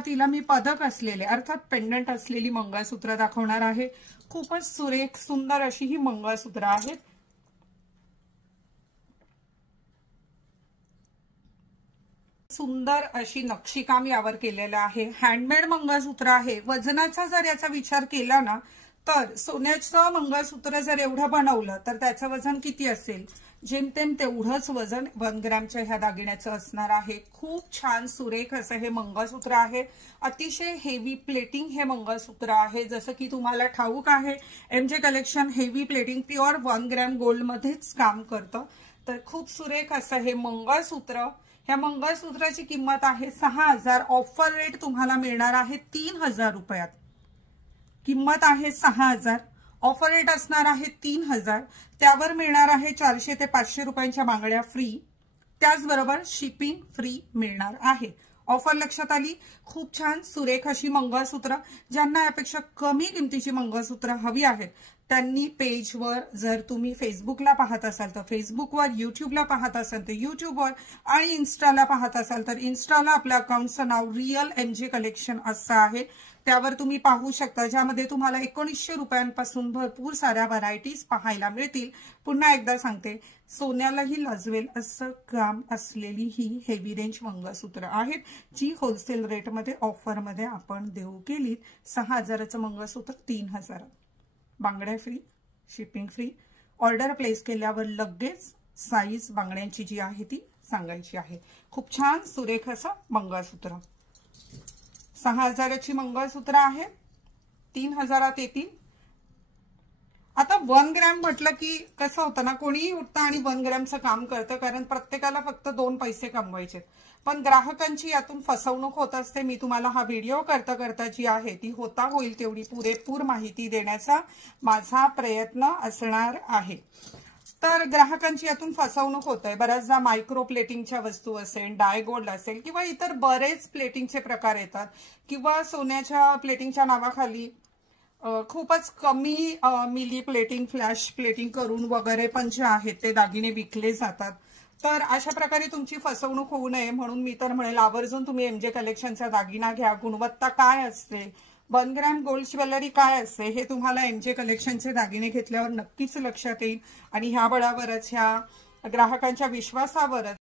सुरुवातीला मी पदक असलेले अर्थात पेंडंट असलेली मंगळसूत्र दाखवणार आहे। खूपच सुरेख सुंदर अशी ही मंगळसूत्र आहेत। सुंदर अशी नक्षीकाम यावर केलेलं आहे। हँडमेड मंगळसूत्र आहे। वजनाचा जर याचा विचार केला ना तर सोन्याचं मंगळसूत्र जर एवढं बनवलं तर त्याचं वजन किती असेल? जेमतेम तेवढंच वजन 1 ग्रॅमच्या ह्या दागिन्याचं असणार आहे। खूप छान सुरेख असं हे मंगळसूत्र आहे। अतिशय हेवी प्लेटिंग हे मंगळसूत्र आहे। जसं की तुम्हाला ठाऊक आहे MG collection heavy plating pure 1 gram gold मध्येच काम करतं। तर खूप सुरेख असं हे मंगळसूत्र। ह्या मंगळसूत्राची किंमत आहे 6000। ऑफर रेट तुम्हाला मिळणार आहे 3000 रुपयात। किंमत आहे 6000, ऑफर रेट असणार आहे 3000। त्यावर मिळणार आहे 400 ते 500 रुपयांच्या बांगड्या फ्री, त्याचबरोबर शिपिंग फ्री मिळणार आहे। ऑफर लक्षात आली? खूप छान सुरेख अशी मंगळसूत्र। ज्यांना यापेक्षा कमी किमतीची मंगळसूत्र हवी आहेत त्यांनी पेजवर, जर तुम्ही फेसबुकला पाहत असाल तर फेसबुकवर, यूट्यूबला पाहत असाल तर यूट्यूबवर आणि इन्स्टाला पाहत असाल तर इन्स्टाला आपल्या अकाउंटचं नाव रियल एमजे कलेक्शन असं आहे। त्यावर तुम्ही पाहू शकता, ज्यामध्ये तुम्हाला 1900 रुपयांपासून भरपूर साऱ्या व्हरायटीज पाहायला मिळतील। पुन्हा एकदा सांगते, सोन्यालाही लाजवेल असं काम असलेली ही हेवी रेंज मंगळसूत्र आहेत, जी होलसेल रेटमध्ये ऑफरमध्ये आपण देऊ केली। 6000चं मंगळसूत्र 3000, बांगड्या free, shipping free. Order place केल्यावर लगेच साईज बांगड्यांची जी आहे ती सांगायची आहे। खूप छान सुरेख असं मंगळसूत्र। 6000ची मंगळसूत्र आहे, 3000 येतील। आता 1 ग्रॅम म्हटलं की कसं होतं ना, कोणीही उठतं आणि 1 ग्रॅमचं काम करतं, कारण प्रत्येकाला फक्त 2 पैसे कमवायचे। पण ग्राहकांची यातून फसवणूक होत असते। मी तुम्हाला हा व्हिडिओ करता जी आहे ती होता होईल तेवढी पुरेपूर माहिती देण्याचा माझा प्रयत्न असणार आहे। तर ग्राहकांची यातून फसवणूक होत आहे। बऱ्याचदा मायक्रो प्लेटिंगच्या वस्तू असेल, डाय गोल्ड असेल किंवा इतर बरेच प्लेटिंगचे प्रकार येतात, किंवा सोन्याच्या प्लेटिंगच्या नावाखाली खूपच कमी मिली प्लेटिंग, फ्लॅश प्लेटिंग करून वगैरे पण जे आहेत ते दागिने विकले जातात। तर अशा प्रकारे तुमची फसवणूक होऊ नये म्हणून मी तर म्हणेल आवर्जून तुम्ही एमजे कलेक्शनचा दागिना घ्या। गुणवत्ता काय असते, 1 ग्रॅम गोल्ड ज्वेलरी काय असते हे तुम्हाला एमजे कलेक्शनचे दागिने घेतल्यावर नक्कीच लक्षात येईल। आणि ह्या बळावरच, ह्या ग्राहकांच्या विश्वासावरच